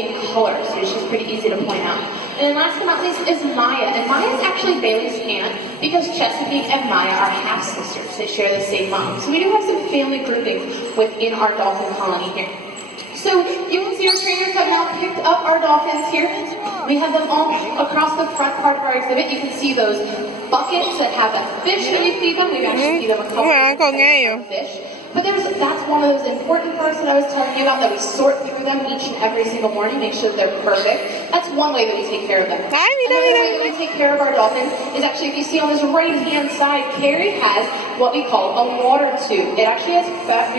in color, so she's pretty easy to point out. And then last but not least is Maya. And Maya is actually Bailey's aunt because Chesapeake and Maya are half-sisters. They share the same mom. So we do have some family groupings within our dolphin colony here. So you can see our trainers have now picked up our dolphins here. We have them all across the front part of our exhibit. You can see those buckets that have a fish that we feed them. We actually feed them a couple of fish. But that's one of those important parts that I was telling you about, that we sort through them each and every single morning, make sure they're perfect. That's one way that we take care of them. Another way that we take care of our dolphins is actually, if you see on this right-hand side, Carrie has what we call a water tube. It actually has fresh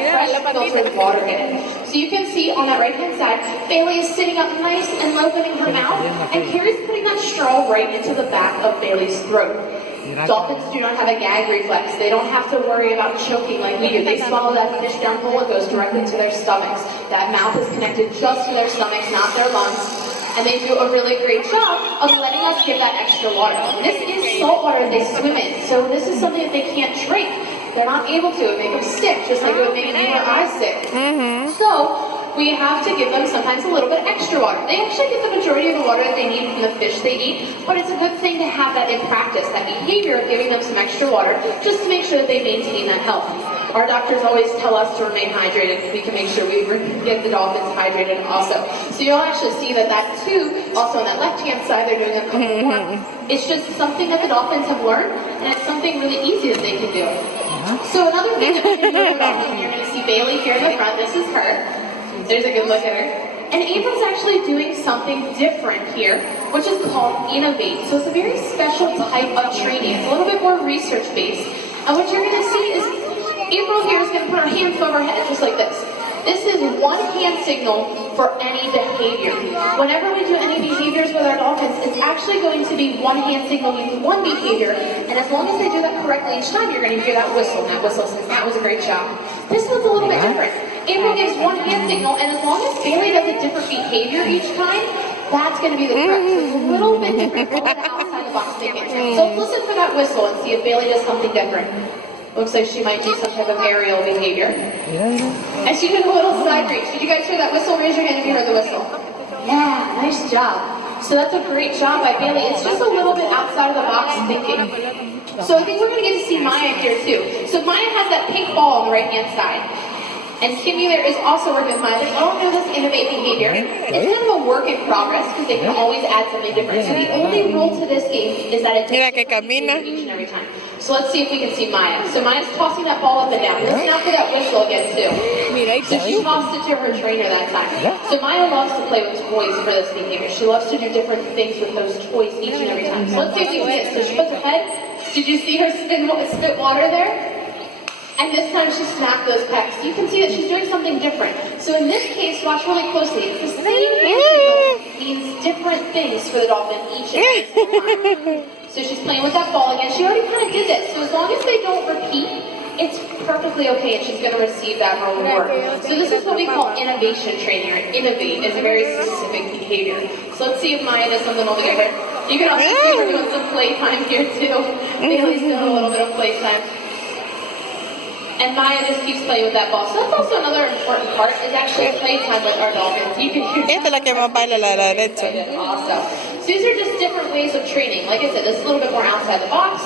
filtered water in it. So you can see on that right-hand side, Bailey is sitting up nice and opening her mouth, and Carrie's putting that straw right into the back of Bailey's throat. Dolphins do not have a gag reflex. They don't have to worry about choking like we do. They swallow that fish down whole, it goes directly to their stomachs. That mouth is connected just to their stomachs, not their lungs. And they do a really great job of letting us give that extra water. This is salt water that they swim in, so this is something that they can't drink. They're not able to. It would make them sick, just like it would make me or I sick. So we have to give them sometimes a little bit extra water. They actually get the majority of the water that they need from the fish they eat, but it's a good thing to have that in practice, that behavior of giving them some extra water, just to make sure that they maintain that health. Our doctors always tell us to remain hydrated. We can make sure we get the dolphins hydrated also. So you'll actually see that tube, also on that left-hand side, they're doing a couple more. It's just something that the dolphins have learned, and it's something really easy that they can do. So another thing that we can do with dolphins, you're going to see Bailey here in the front. This is her. There's a good look at her. And April's actually doing something different here, which is called Innovate. So it's a very special type of training. It's a little bit more research-based. And what you're going to see is April here is going to put her hands above her head, just like this. This is one hand signal for any behavior. Whenever we do any behaviors with our dolphins, it's actually going to be one hand signal means one behavior, and as long as they do that correctly each time, you're going to hear that whistle, and that whistle says, that was a great job. This one's a little bit different. April gives one hand signal, and as long as Bailey does a different behavior each time, that's going to be the correct. So it's a little bit different, a little bit outside the box thinking. So let's listen for that whistle and see if Bailey does something different. Looks like she might do some type of aerial behavior. And she did a little side reach. Did you guys hear that whistle? Raise your hand if you heard the whistle. Yeah, nice job. So that's a great job by Bailey. It's just a little bit outside of the box thinking. So I think we're going to get to see Maya here too. So Maya has that pink ball on the right-hand side. And Kimmy there is also working with Maya. They all know this Innovate behavior. It's kind of a work in progress because they can always add something different. So the only rule to this game is that it's each and every time. So let's see if we can see Maya. So Maya's tossing that ball up and down. Listen out for that whistle again too. So she tossed it to her trainer that time. So Maya loves to play with toys for this behavior. She loves to do different things with those toys each and every time. So let's see if we can get it. So she puts her head. Did you see her spit water there? And this time she smacked those pecs. You can see that she's doing something different. So in this case, watch really closely. It's the same hand signal means different things for the dolphin each and every single time. So she's playing with that ball again. She already kind of did this. So as long as they don't repeat, it's perfectly okay and she's going to receive that reward. So this is what we call innovation training, or Innovate. It's a very specific behavior. So let's see if Maya does something a little different. You can also see her doing some playtime here too. Bailey's doing a little bit of playtime. And Maya just keeps playing with that ball. So that's also another important part, is actually playtime with our dolphins. You can hear Esta es la que más baila la derecha. also. So these are just different ways of training. Like I said, this is a little bit more outside the box.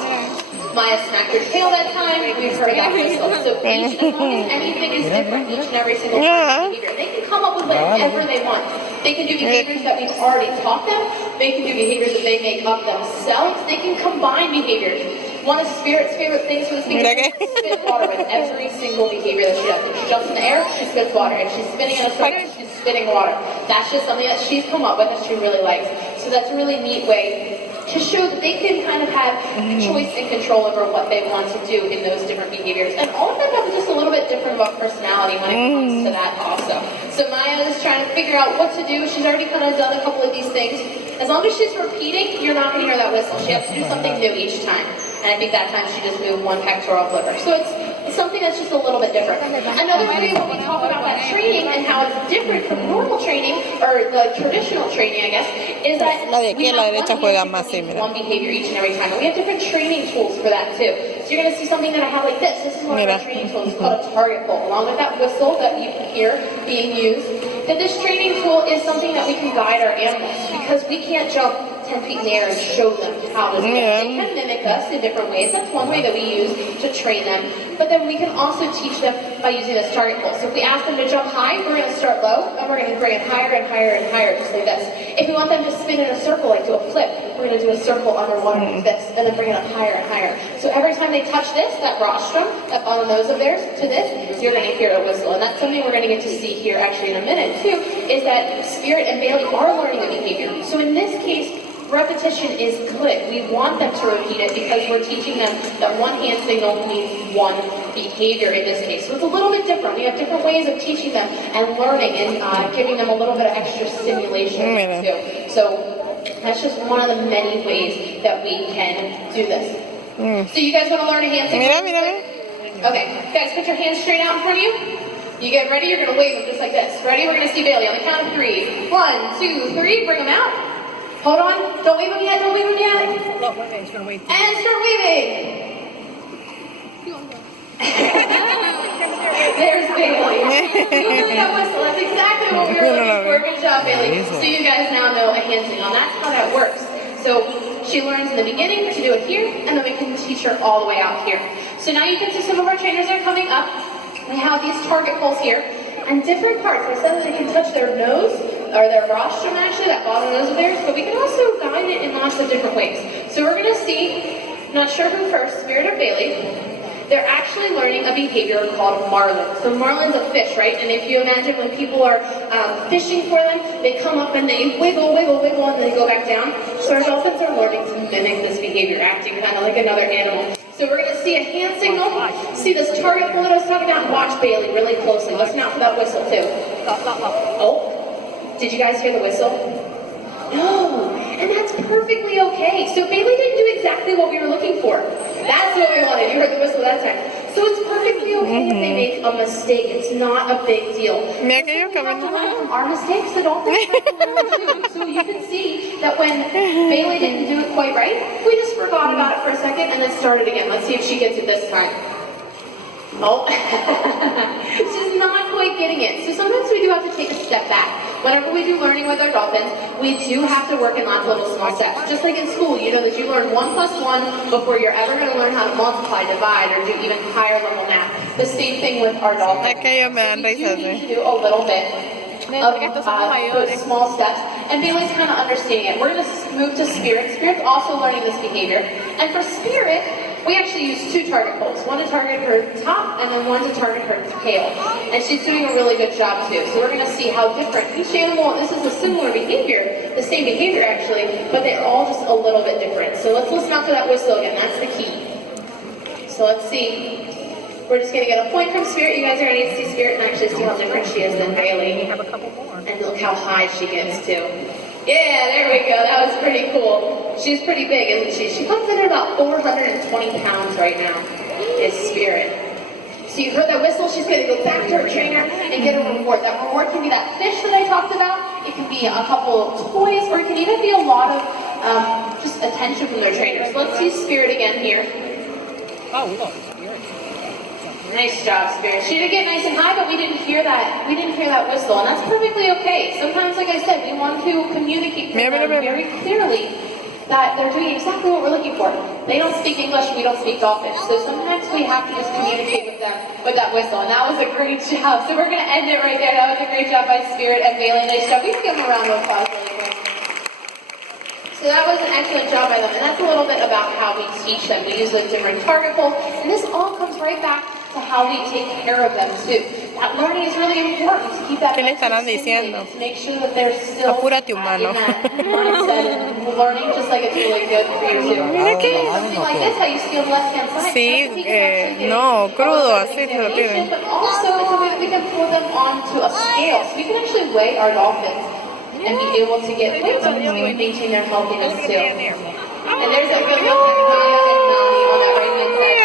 Maya smacked her tail that time. We've heard that whistle. So as long as anything is different, each and every single behavior, they can come up with whatever they want. They can do behaviors that we've already taught them. They can do behaviors that they make up themselves. They can combine behaviors. One of Spirit's favorite things for this behavior is spit water with every single behavior that she does. If she jumps in the air, she spits water. If she's spinning in a circle, she's spitting water. That's just something that she's come up with that she really likes. So that's a really neat way to show that they can kind of have choice and control over what they want to do in those different behaviors. And all of them have just a little bit different of a personality when it comes to that also. So Maya is trying to figure out what to do. She's already kind of done a couple of these things. As long as she's repeating, you're not going to hear that whistle. She has to do something new each time. And I think that time she just moved one pectoral flipper. So it's something that's just a little bit different. Another way when we talk about that training and how it's different from normal training, or the traditional training, I guess, is that La de aquí a la derecha juega más, sí, mira. one behavior each and every time. And we have different training tools for that too. So you're going to see something that I have like this. This is one of our training tools. It's called a target pull, along with that whistle that you can hear being used. That this training tool is something that we can guide our animals, because we can't jump 10 feet in the air and show them how to do it. They can mimic us in different ways. That's one way that we use to train them. But then we can also teach them by using this target pull. So if we ask them to jump high, we're going to start low, and we're going to bring it higher and higher and higher, just like this. If we want them to spin in a circle, like do a flip, we're going to do a circle underwater like this, and then bring it up higher and higher. So every time they touch this, that rostrum, that on the nose of theirs, to this, you're going to hear a whistle. And that's something we're going to get to see here actually in a minute too, is that Spirit and Bailey are learning the behavior. So in this case, repetition is good. We want them to repeat it because we're teaching them that one hand signal means one behavior in this case. So it's a little bit different. We have different ways of teaching them and learning and giving them a little bit of extra stimulation too. So that's just one of the many ways that we can do this. So you guys want to learn a hand signal? Okay, guys, put your hands straight out in front of you. You get ready, you're going to wave them just like this. Ready? We're going to see Bailey on the count of 3. 1, 2, 3, bring them out. Hold on, don't wave them yet, don't wave them yet. And start waving. There's Bailey. That whistle, that's exactly what we were looking for. Good job, Bailey. So you guys now know a hand signal, and that's how that works. So she learns in the beginning to do it here, and then we can teach her all the way out here. So now you can see some of our trainers are coming up. They have these target pulls here, and different parts. I said that they can touch their nose, or their rostrum actually, that bottom nose of theirs, but we can also guide it in lots of different ways. So we're going to see, not sure who first, Spirit or Bailey. They're actually learning a behavior called marlin. So marlin's a fish, right? And if you imagine when people are fishing for them, they come up and they wiggle, wiggle, wiggle, and they go back down. So our dolphins are learning to mimic this behavior, acting kind of like another animal. So we're going to see a hand signal, see this target pull that I was talking about, and watch Bailey really closely. Listen out for that whistle too. Oh, did you guys hear the whistle? No, and that's perfectly okay. So Bailey didn't do exactly what we were looking for. That's what we wanted. You heard the whistle that time. So it's perfectly okay if they make a mistake. It's not a big deal. Our mistakes, the dolphins have to learn too. So you can see that when Bailey didn't do it quite right, we just forgot about it for a second and then started again. Let's see if she gets it this time. Oh, she's not quite getting it. So sometimes we do have to take a step back. Whenever we do learning with our dolphins, we do have to work in lots of little small steps. Just like in school, you know that you learn 1 plus 1 before you're ever going to learn how to multiply, divide, or do even higher level math. The same thing with our dolphins. So we do need to do a little bit of small steps, and Bailey's kind of understanding it. We're going to move to Spirit. Spirit's also learning this behavior, and for Spirit, we actually use 2 target pulls. One to target her top, and then one to target her tail. And she's doing a really good job too. So we're going to see how different each animal, this is a similar behavior, the same behavior actually, but they're all just a little bit different. So let's listen out for that whistle again, that's the key. So let's see. We're just going to get a point from Spirit. You guys are ready to see Spirit and actually see how different she is than Bailey. We have a couple more. And look how high she gets too. Yeah, there we go. That was pretty cool. She's pretty big, isn't she? She comes in at about 420 pounds right now, is Spirit. So you heard that whistle. She's going to go back to her trainer and get a reward. That reward can be that fish that I talked about. It can be a couple of toys, or it can even be a lot of just attention from their trainer. So let's see Spirit again here. Oh, look. Nice job, Spirit. She did get nice and high, but we didn't hear that. We didn't hear that whistle, and that's perfectly okay. Sometimes, like I said, we want to communicate to them very clearly that they're doing exactly what we're looking for. They don't speak English, we don't speak Dolphin. So sometimes we have to just communicate with them with that whistle, and that was a great job. So we're going to end it right there. That was a great job by Spirit and Bailey. Nice job. We can give them a round of applause really quick. So that was an excellent job by them, and that's a little bit about how we teach them. We use a different target pull, and this all comes right back to how we take care of them too. That learning is really important to keep that diciendo? To make sure that they're still Apúrate, humano. in that mindset and learning just like it's really good for you too. Something like this, how you see on the left-hand side. Sí, no, crudo, así se lo tienen. But also it's a way that we can pull them onto a scale. So we can actually weigh our dolphins and be able to get weights on them and maintain their healthiness too. And there's a good look at Maya and Melanie on that right-hand side.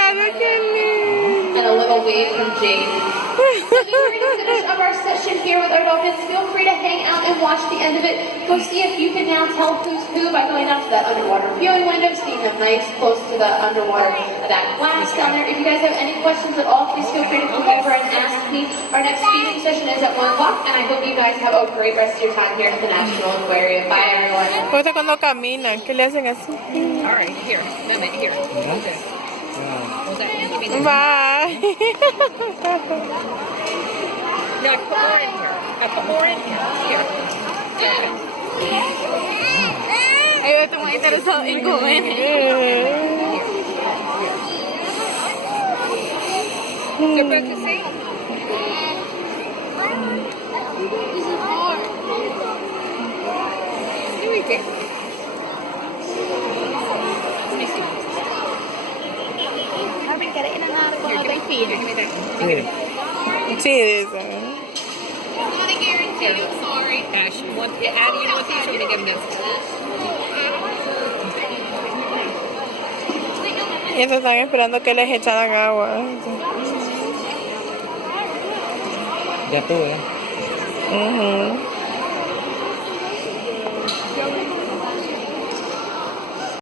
And a look little wave from Jade. As we were to finish up our session here with our Dolphins, feel free to hang out and watch the end of it. Go see if you can now tell who's who by going out to that underwater viewing window, seeing them nice close to the underwater, that glass down there. If you guys have any questions at all, please feel free to come over and ask me. Our next feeding session is at 1 o'clock, and I hope you guys have a great rest of your time here at the National Aquarium. Bye, everyone. Me gusta cuando caminan, que le hacen así. All right, here, Mehmet, here. Hold this. Hold that. Give me the Bye. No, I put more in here. I put more in here. Here. Ay, yo estoy muy interesado en comer. They're both the same? Here we go. Let me see. A brincar en la nave con los delfines. Give me that. Sí, dice. Not a guarantee, I'm sorry. Ash, you want Addie, you want these? I'm going to give them this. Y estos están esperando que les echaran agua. Ya tuve. Mhm.